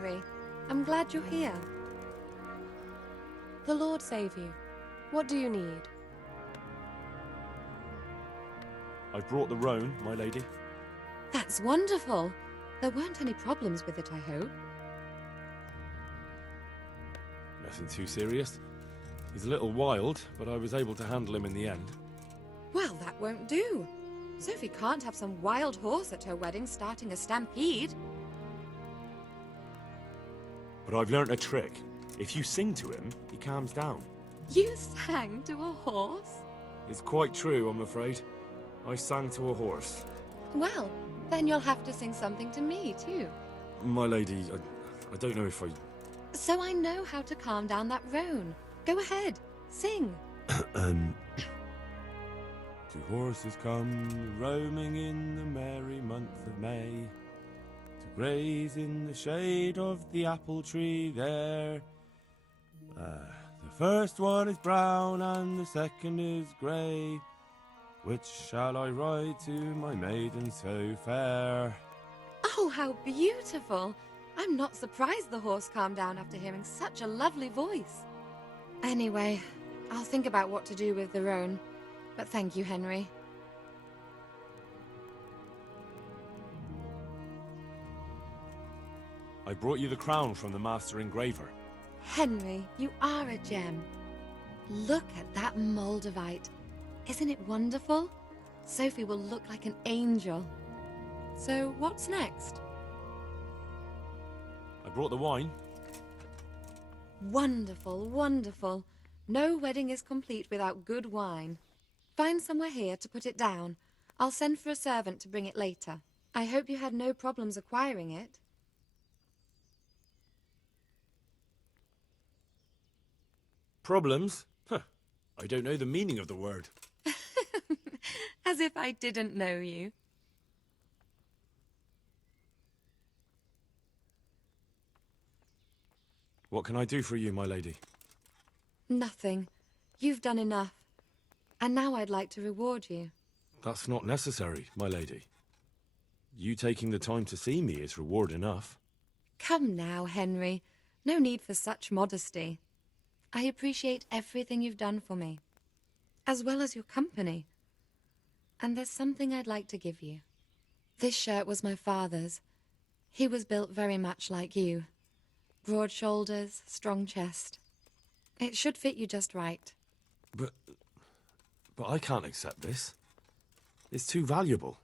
Henry. I'm glad you're here. The Lord save you. What do you need? I've brought the roan, my lady. That's wonderful. There weren't any problems with it, I hope. Nothing too serious. He's a little wild, but I was able to handle him in the end. Well, that won't do. Sophie can't have some wild horse at her wedding starting a stampede. But I've learnt a trick. If you sing to him, he calms down. You sang to a horse? It's quite true, I'm afraid. I sang to a horse. Well, then you'll have to sing something to me, too. My lady, I don't know if I... So I know how to calm down that roan. Go ahead, sing. Two horses come roaming in the merry month of May to graze in the shade of the apple tree there. The first one is brown and the second is grey. Which shall I ride to, my maiden so fair? Oh, how beautiful. I'm not surprised the horse calmed down after hearing such a lovely voice. Anyway, I'll think about what to do with the roan. But thank you, Henry. I brought you the crown from the master engraver. Henry, you are a gem. Look at that Moldavite. Isn't it wonderful? Sophie will look like an angel. So, what's next? I brought the wine. Wonderful, wonderful. No wedding is complete without good wine. Find somewhere here to put it down. I'll send for a servant to bring it later. I hope you had no problems acquiring it. Problems? Huh. I don't know the meaning of the word. As if I didn't know you. What can I do for you, my lady? Nothing. You've done enough. And now I'd like to reward you. That's not necessary, my lady. You taking the time to see me is reward enough. Come now, Henry. No need for such modesty. I appreciate everything you've done for me, as well as your company. And there's something I'd like to give you. This shirt was my father's. He was built very much like you. Broad shoulders, strong chest. It should fit you just right. But I can't accept this. It's too valuable.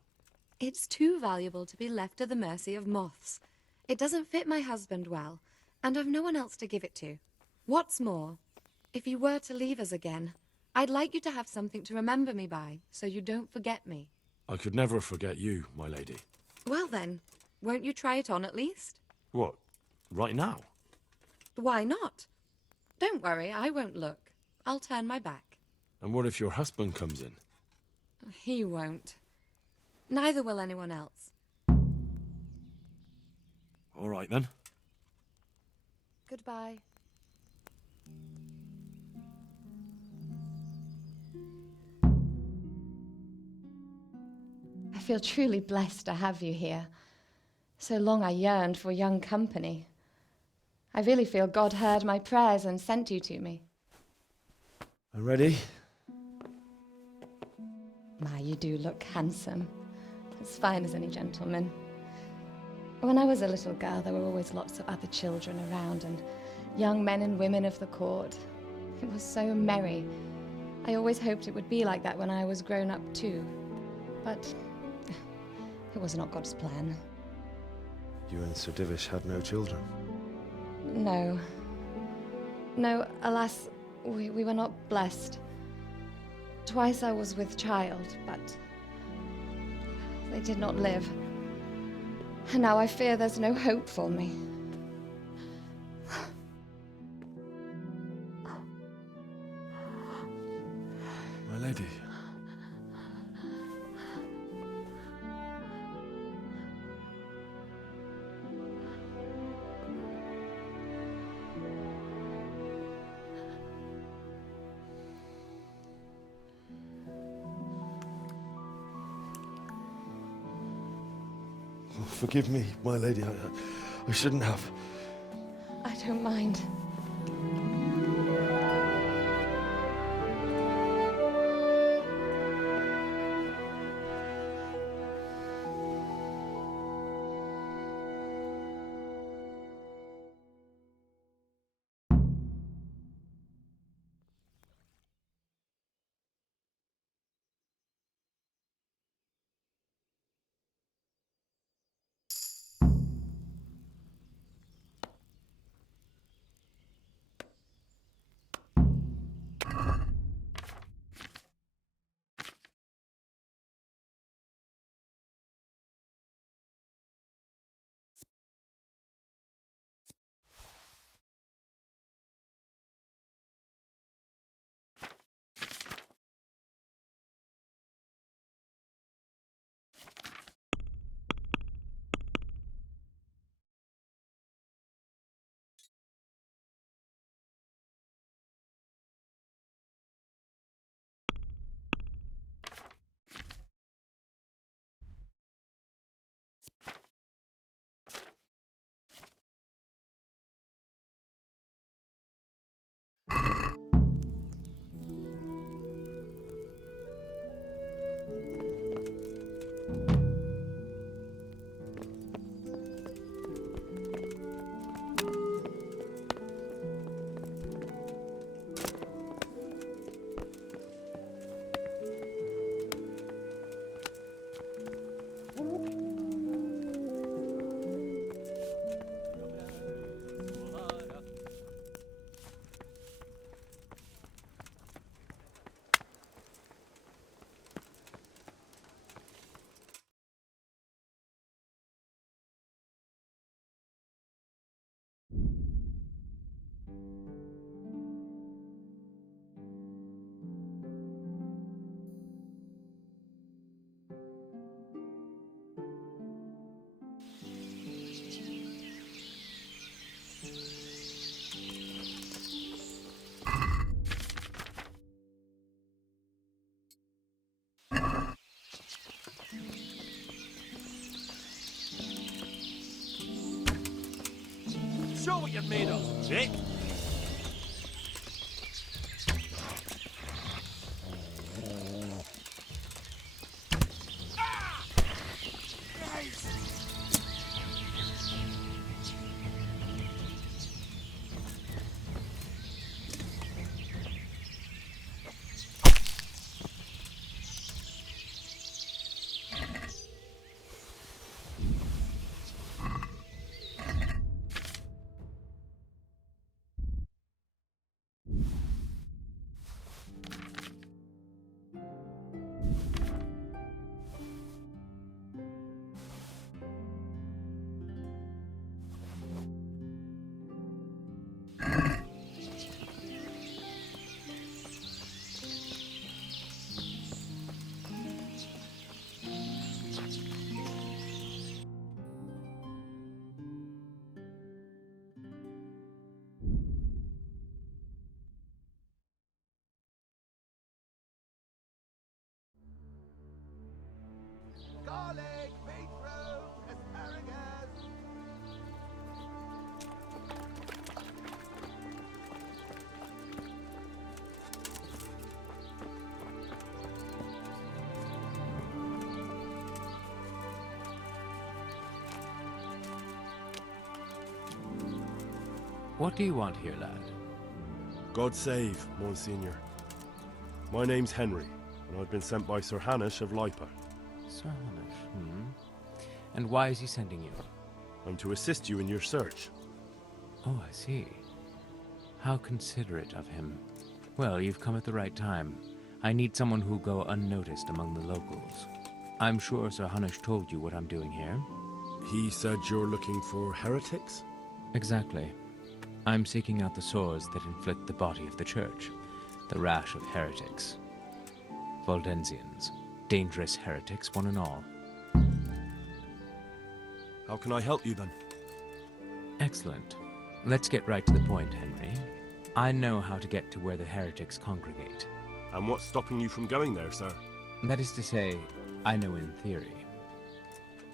It's too valuable to be left to the mercy of moths. It doesn't fit my husband well, and I've no one else to give it to. What's more, if you were to leave us again, I'd like you to have something to remember me by, so you don't forget me. I could never forget you, my lady. Well then, won't you try it on at least? What? Right now? Why not? Don't worry, I won't look. I'll turn my back. And what if your husband comes in? He won't. Neither will anyone else. All right, then. Goodbye. I feel truly blessed to have you here. So long I yearned for young company. I really feel God heard my prayers and sent you to me. I'm ready. My, you do look handsome. As fine as any gentleman. When I was a little girl, there were always lots of other children around and young men and women of the court. It was so merry. I always hoped it would be like that when I was grown up too. But it was not God's plan. You and Sir Divish had no children? No. No, alas, we were not blessed. Twice I was with child, but they did not live. And now I fear there's no hope for me. My lady. Forgive me, my lady. I shouldn't have. don't mind. Show what you're made of, Vic. Garlic, beetroot, asparagus. What do you want here, lad? God save, Monsignor. My name's Henry, and I've been sent by Sir Hanish of Lipa. Sir Hamish, And why is he sending you? I'm to assist you in your search. Oh, I see. How considerate of him. Well, you've come at the right time. I need someone who'll go unnoticed among the locals. I'm sure Sir Hanish told you what I'm doing here. He said you're looking for heretics? Exactly. I'm seeking out the sores that inflict the body of the church. The rash of heretics. Waldensians. Dangerous heretics, one and all. How can I help you then? Excellent. Let's get right to the point, Henry. I know how to get to where the heretics congregate. And what's stopping you from going there, sir? That is to say, I know in theory.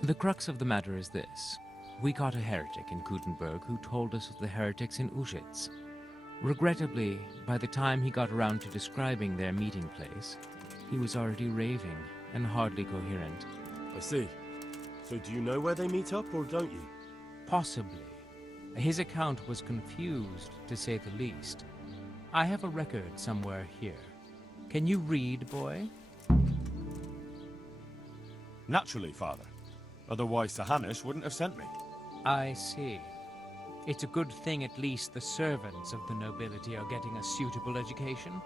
The crux of the matter is this. We caught a heretic in Gutenberg who told us of the heretics in Uschitz. Regrettably, by the time he got around to describing their meeting place, he was already raving and hardly coherent. I see. So do you know where they meet up, or don't you? Possibly. His account was confused, to say the least. I have a record somewhere here. Can you read, boy? Naturally, Father. Otherwise Sir Hanush wouldn't have sent me. I see. It's a good thing at least the servants of the nobility are getting a suitable education.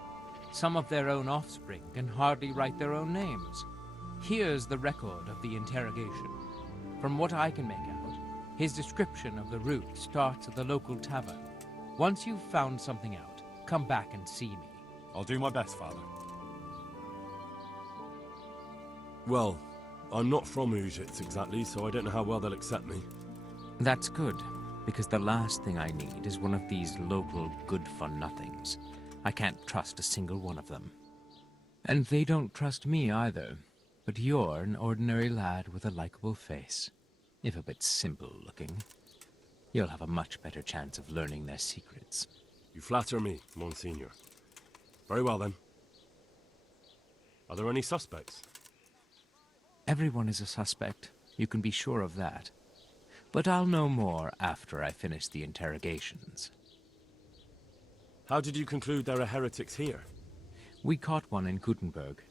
Some of their own offspring can hardly write their own names. Here's the record of the interrogation. From what I can make out, his description of the route starts at the local tavern. Once you've found something out, come back and see me. I'll do my best, Father. Well, I'm not from Uschitz exactly, so I don't know how well they'll accept me. That's good, because the last thing I need is one of these local good-for-nothings. I can't trust a single one of them. And they don't trust me either. But you're an ordinary lad with a likable face, if a bit simple-looking. You'll have a much better chance of learning their secrets. You flatter me, Monsignor. Very well, then. Are there any suspects? Everyone is a suspect. You can be sure of that. But I'll know more after I finish the interrogations. How did you conclude there are heretics here? We caught one in Gutenberg.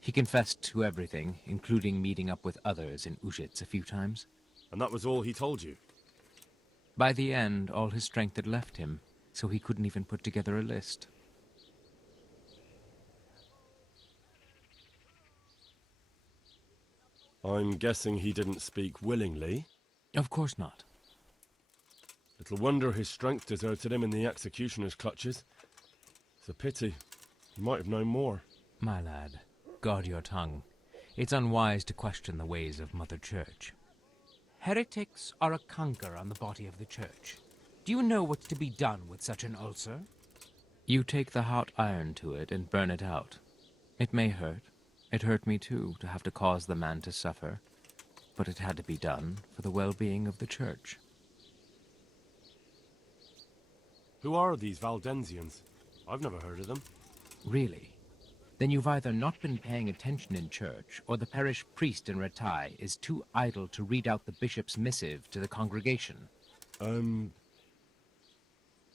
He confessed to everything, including meeting up with others in Uschitz a few times. And that was all he told you? By the end, all his strength had left him, so he couldn't even put together a list. I'm guessing he didn't speak willingly. Of course not. Little wonder his strength deserted him in the executioner's clutches. It's a pity. He might have known more. My lad, guard your tongue. It's unwise to question the ways of Mother Church. Heretics are a canker on the body of the Church. Do you know what's to be done with such an ulcer? You take the hot iron to it and burn it out. It may hurt. It hurt me too, to have to cause the man to suffer. But it had to be done for the well-being of the Church. Who are these Valdensians? I've never heard of them. Really? Then you've either not been paying attention in church, or the parish priest in Ratai is too idle to read out the bishop's missive to the congregation.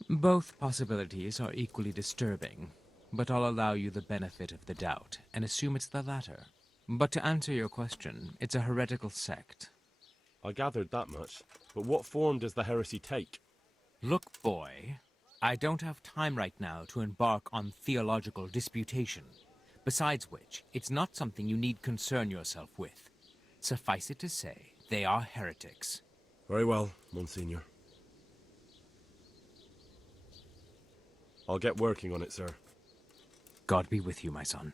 Both possibilities are equally disturbing, but I'll allow you the benefit of the doubt, and assume it's the latter. But to answer your question, it's a heretical sect. I gathered that much. But what form does the heresy take? Look, boy, I don't have time right now to embark on theological disputation. Besides which, it's not something you need concern yourself with. Suffice it to say, they are heretics. Very well, Monsignor. I'll get working on it, sir. God be with you, my son.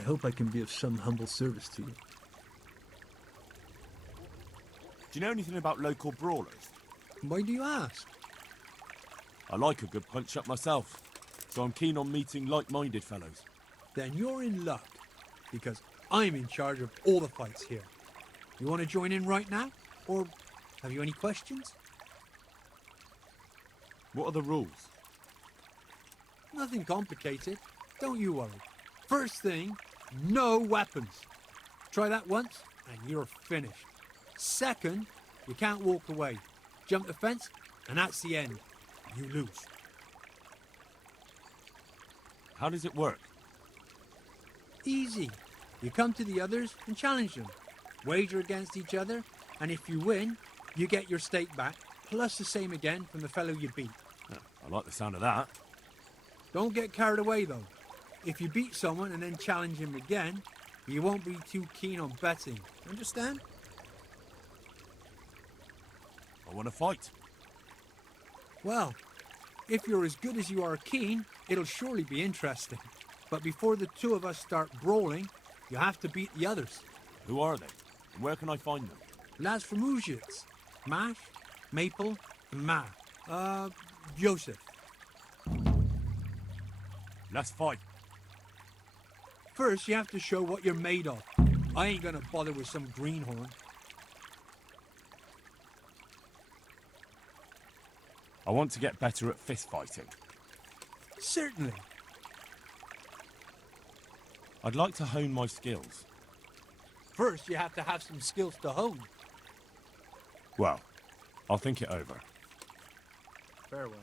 I hope I can be of some humble service to you. Do you know anything about local brawlers? Why do you ask? I like a good punch-up myself, so I'm keen on meeting like-minded fellows. Then you're in luck, because I'm in charge of all the fights here. You want to join in right now? Or have you any questions? What are the rules? Nothing complicated. Don't you worry. First thing, no weapons. Try that once, and you're finished. Second, you can't walk away. Jump the fence, and that's the end. You lose. How does it work? Easy. You come to the others and challenge them. Wager against each other, and if you win, you get your stake back, plus the same again from the fellow you beat. Oh, I like the sound of that. Don't get carried away, though. If you beat someone and then challenge him again, you won't be too keen on betting. Understand? I want to fight. Well, if you're as good as you are keen, it'll surely be interesting. But before the two of us start brawling, you have to beat the others. Who are they? And where can I find them? Lads from Ujits. Mash, Maple, and Ma. Joseph. Let's fight. First, you have to show what you're made of. I ain't gonna bother with some greenhorn. I want to get better at fist fighting. Certainly. I'd like to hone my skills. First, you have to have some skills to hone. Well, I'll think it over. Farewell.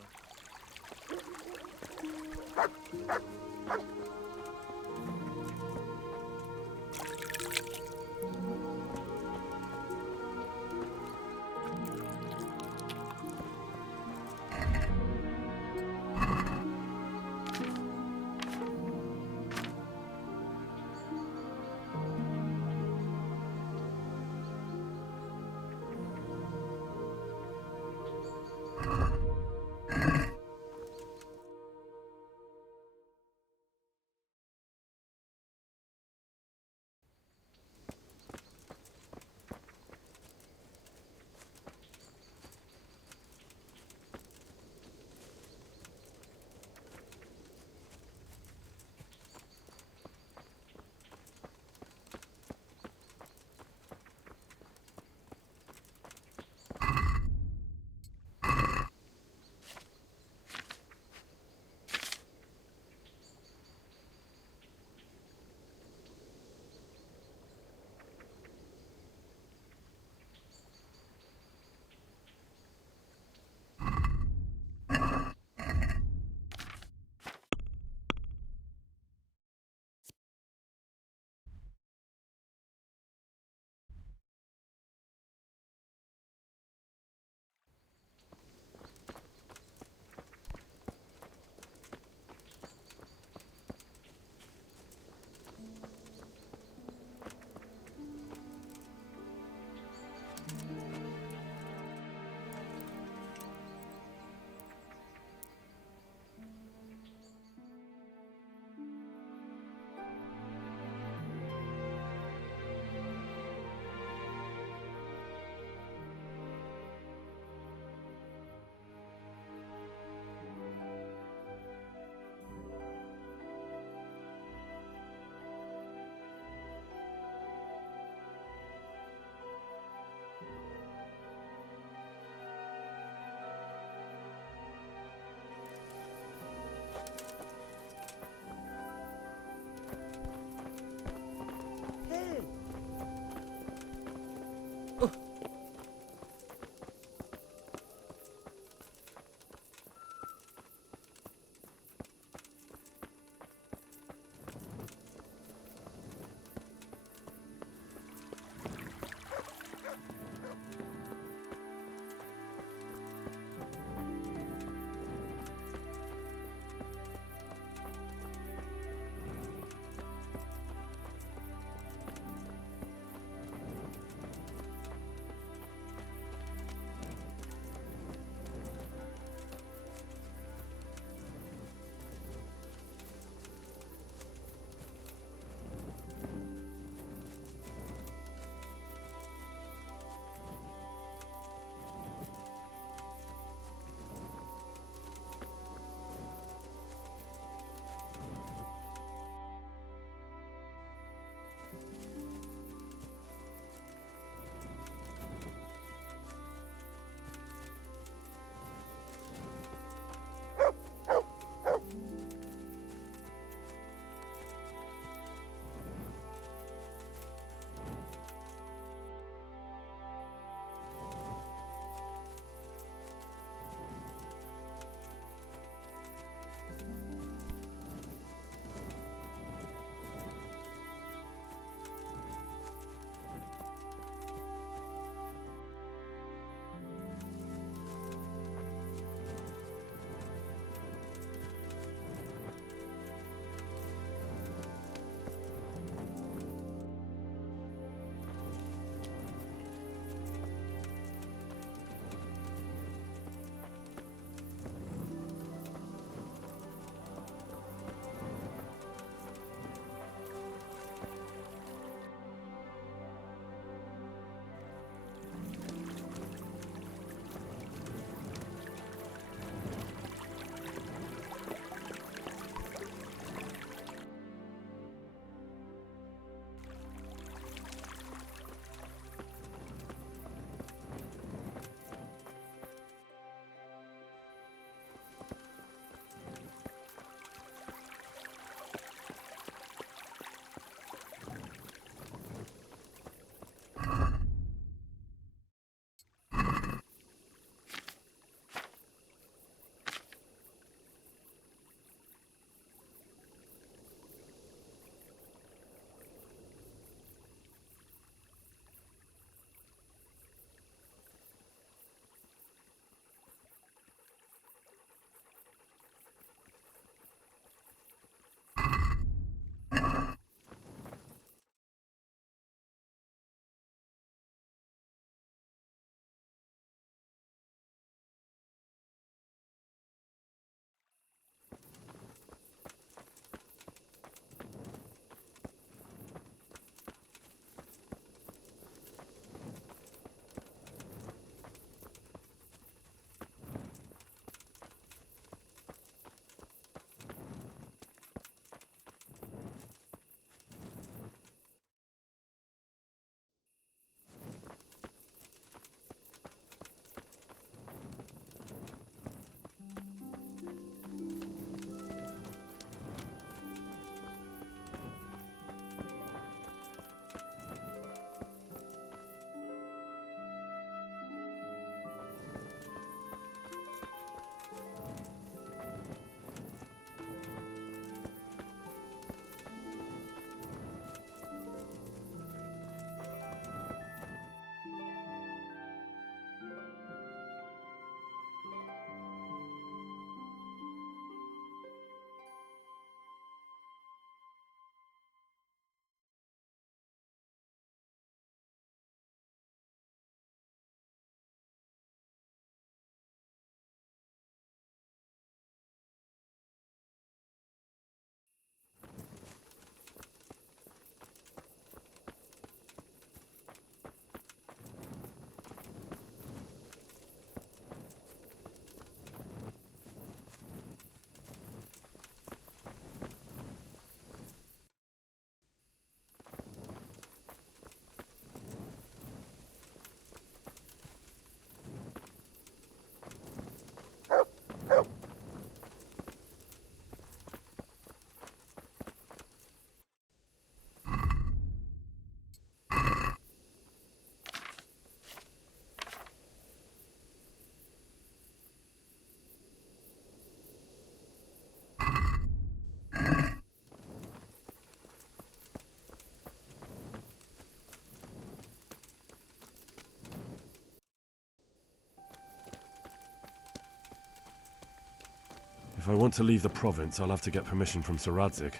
If I want to leave the province, I'll have to get permission from Sir Radzig.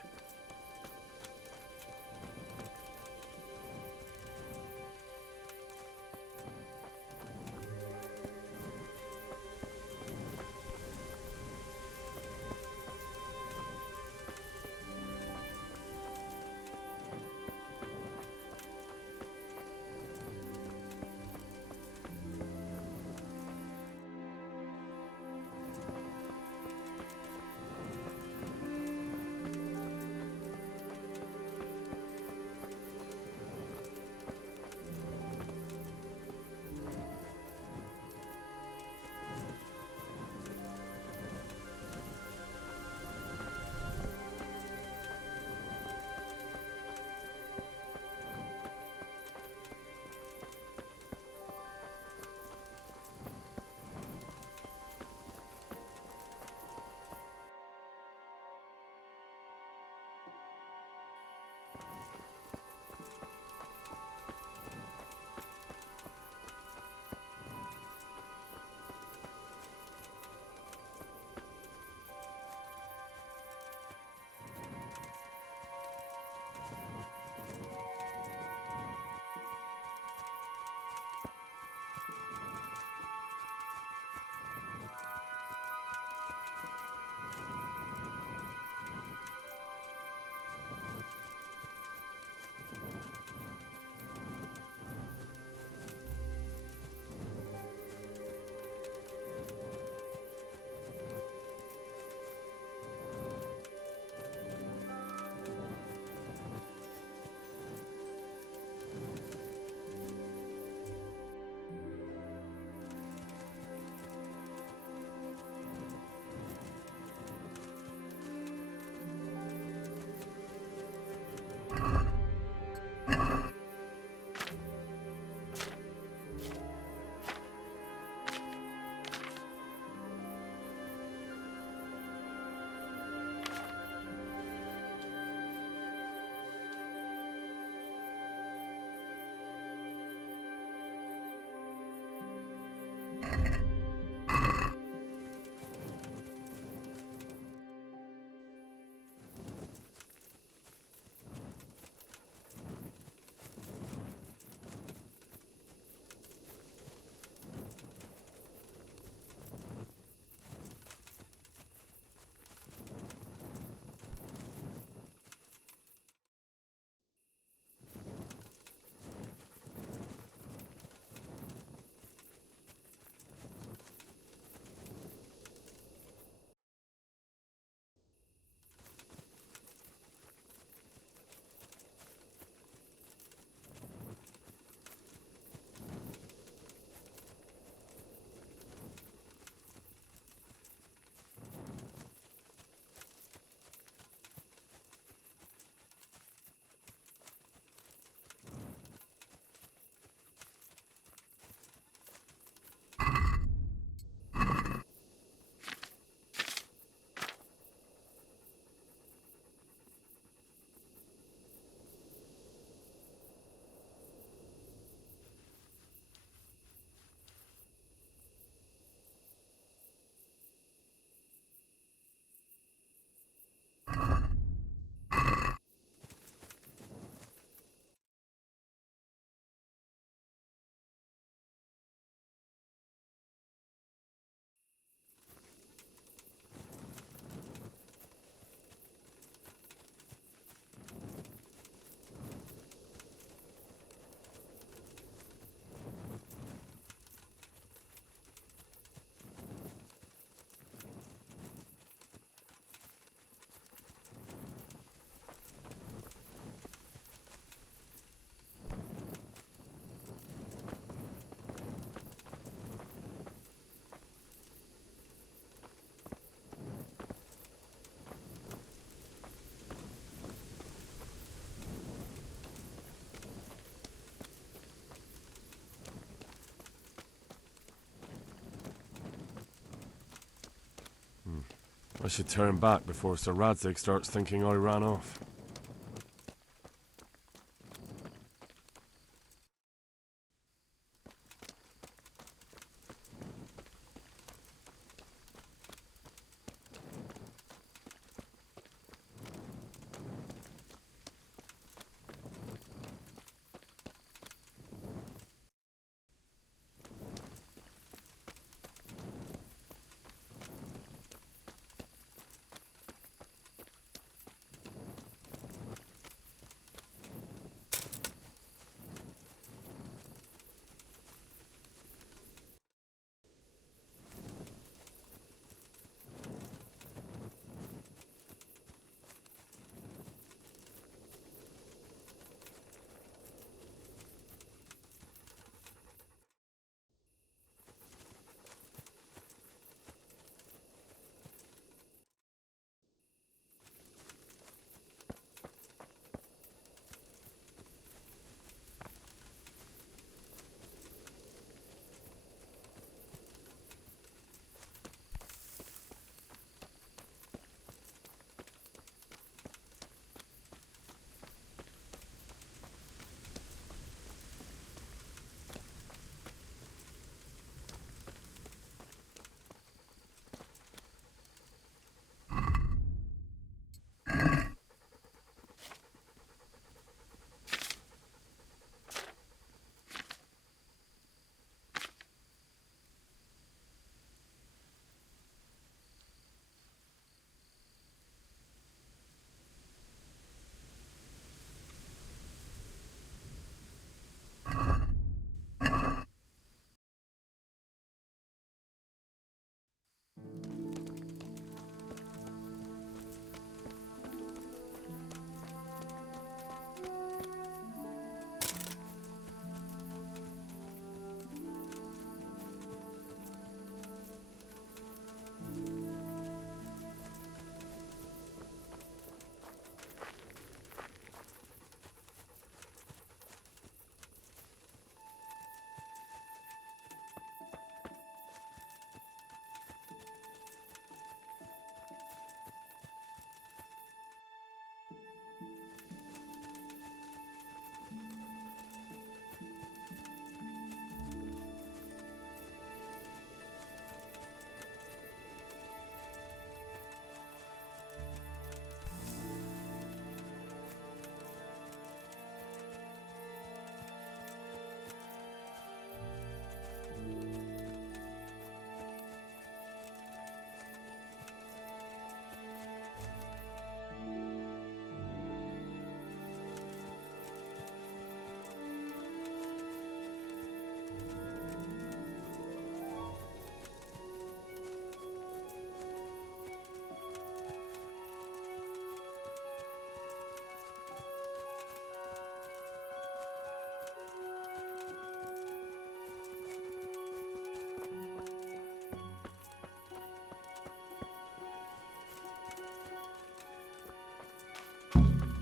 I should turn back before Sir Radzig starts thinking I ran off.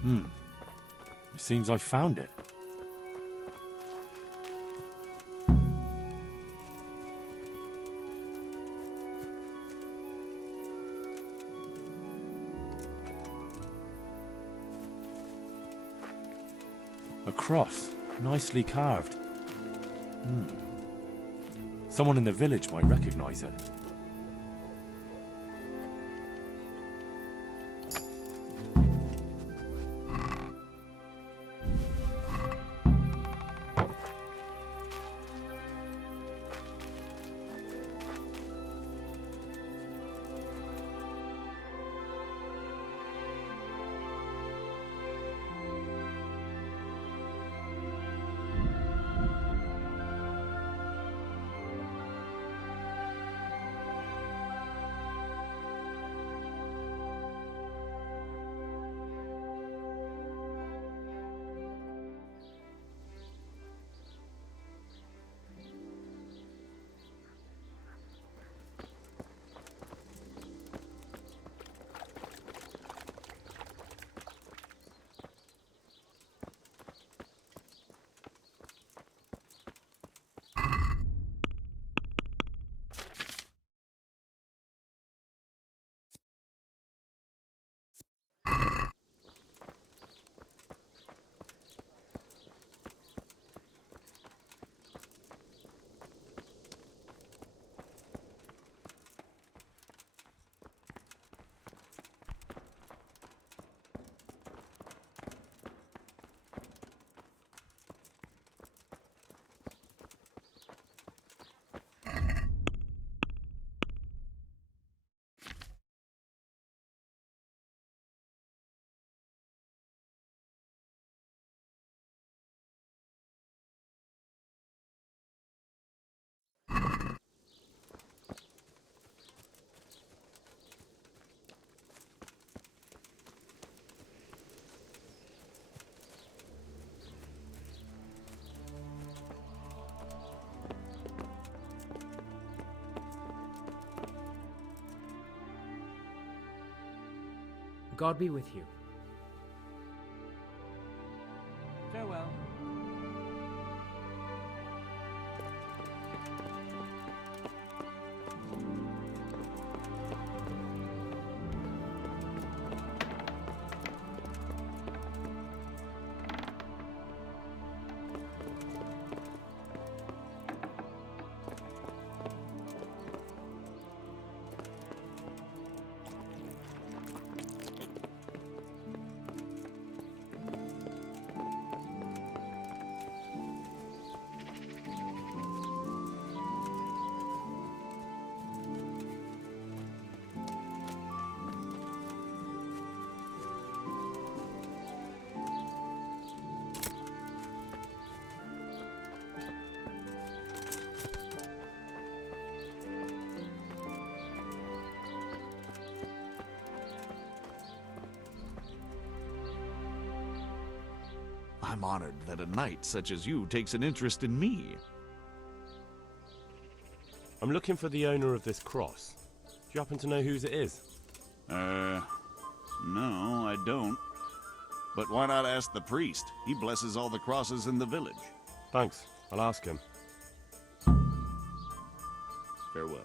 It seems I found it. A cross, nicely carved. Someone in the village might recognize it. God be with you. Farewell. I'm honored that a knight such as you takes an interest in me. I'm looking for the owner of this cross. Do you happen to know whose it is? No, I don't. But why not ask the priest? He blesses all the crosses in the village. Thanks. I'll ask him. Farewell.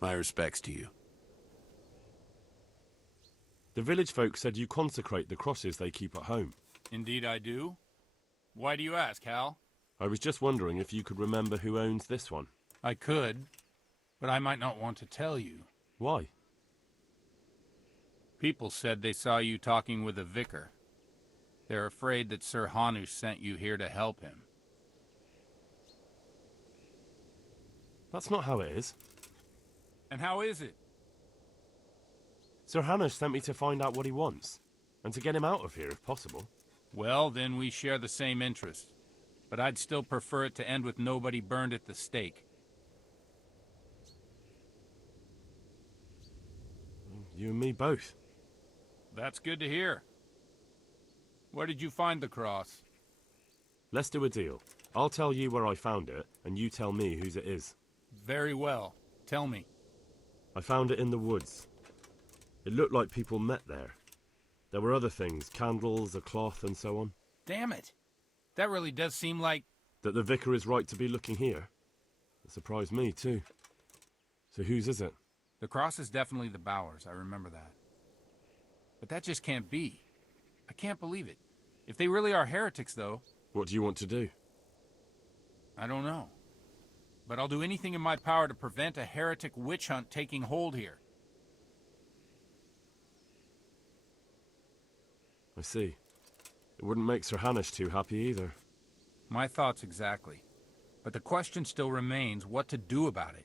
My respects to you. The village folk said you consecrate the crosses they keep at home. Indeed I do. Why do you ask, Hal? I was just wondering if you could remember who owns this one. I could, but I might not want to tell you. Why? People said they saw you talking with the vicar. They're afraid that Sir Hanush sent you here to help him. That's not how it is. And how is it? Sir Hanush sent me to find out what he wants, and to get him out of here if possible. Well, then we share the same interest. But I'd still prefer it to end with nobody burned at the stake. You and me both. That's good to hear. Where did you find the cross? Let's do a deal. I'll tell you where I found it, and you tell me whose it is. Very well. Tell me. I found it in the woods. It looked like people met there. There were other things, candles, a cloth, and so on. Damn it. That really does seem like... That the vicar is right to be looking here. It surprised me, too. So whose is it? The cross is definitely the Bowers, I remember that. But that just can't be. I can't believe it. If they really are heretics, though... What do you want to do? I don't know. But I'll do anything in my power to prevent a heretic witch hunt taking hold here. I see. It wouldn't make Sir Hanush too happy either. My thoughts exactly. But the question still remains what to do about it.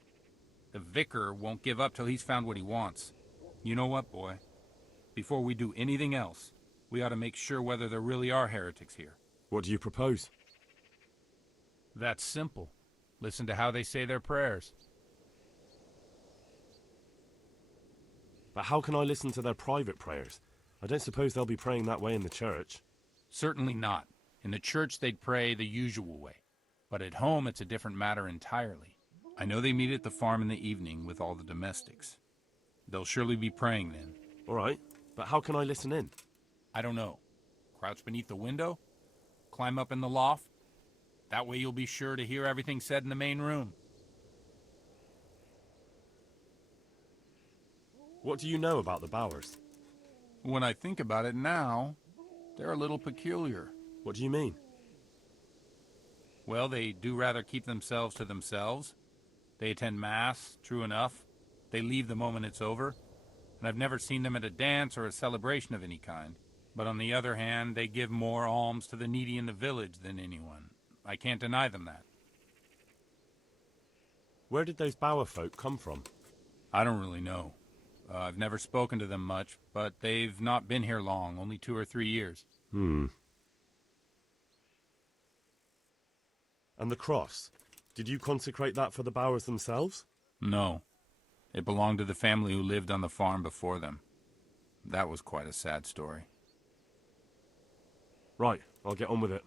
The vicar won't give up till he's found what he wants. You know what, boy? Before we do anything else, we ought to make sure whether there really are heretics here. What do you propose? That's simple. Listen to how they say their prayers. But how can I listen to their private prayers? I don't suppose they'll be praying that way in the church. Certainly not. In the church they'd pray the usual way. But at home it's a different matter entirely. I know they meet at the farm in the evening with all the domestics. They'll surely be praying then. All right, but how can I listen in? I don't know. Crouch beneath the window? Climb up in the loft? That way you'll be sure to hear everything said in the main room. What do you know about the Bowers? When I think about it now, they're a little peculiar. What do you mean? Well, they do rather keep themselves to themselves. They attend Mass, true enough. They leave the moment it's over. And I've never seen them at a dance or a celebration of any kind. But on the other hand, they give more alms to the needy in the village than anyone. I can't deny them that. Where did those Bower folk come from? I don't really know. I've never spoken to them much, but they've not been here long, only 2 or 3 years. And the cross? Did you consecrate that for the Bowers themselves? No. It belonged to the family who lived on the farm before them. That was quite a sad story. Right, I'll get on with it.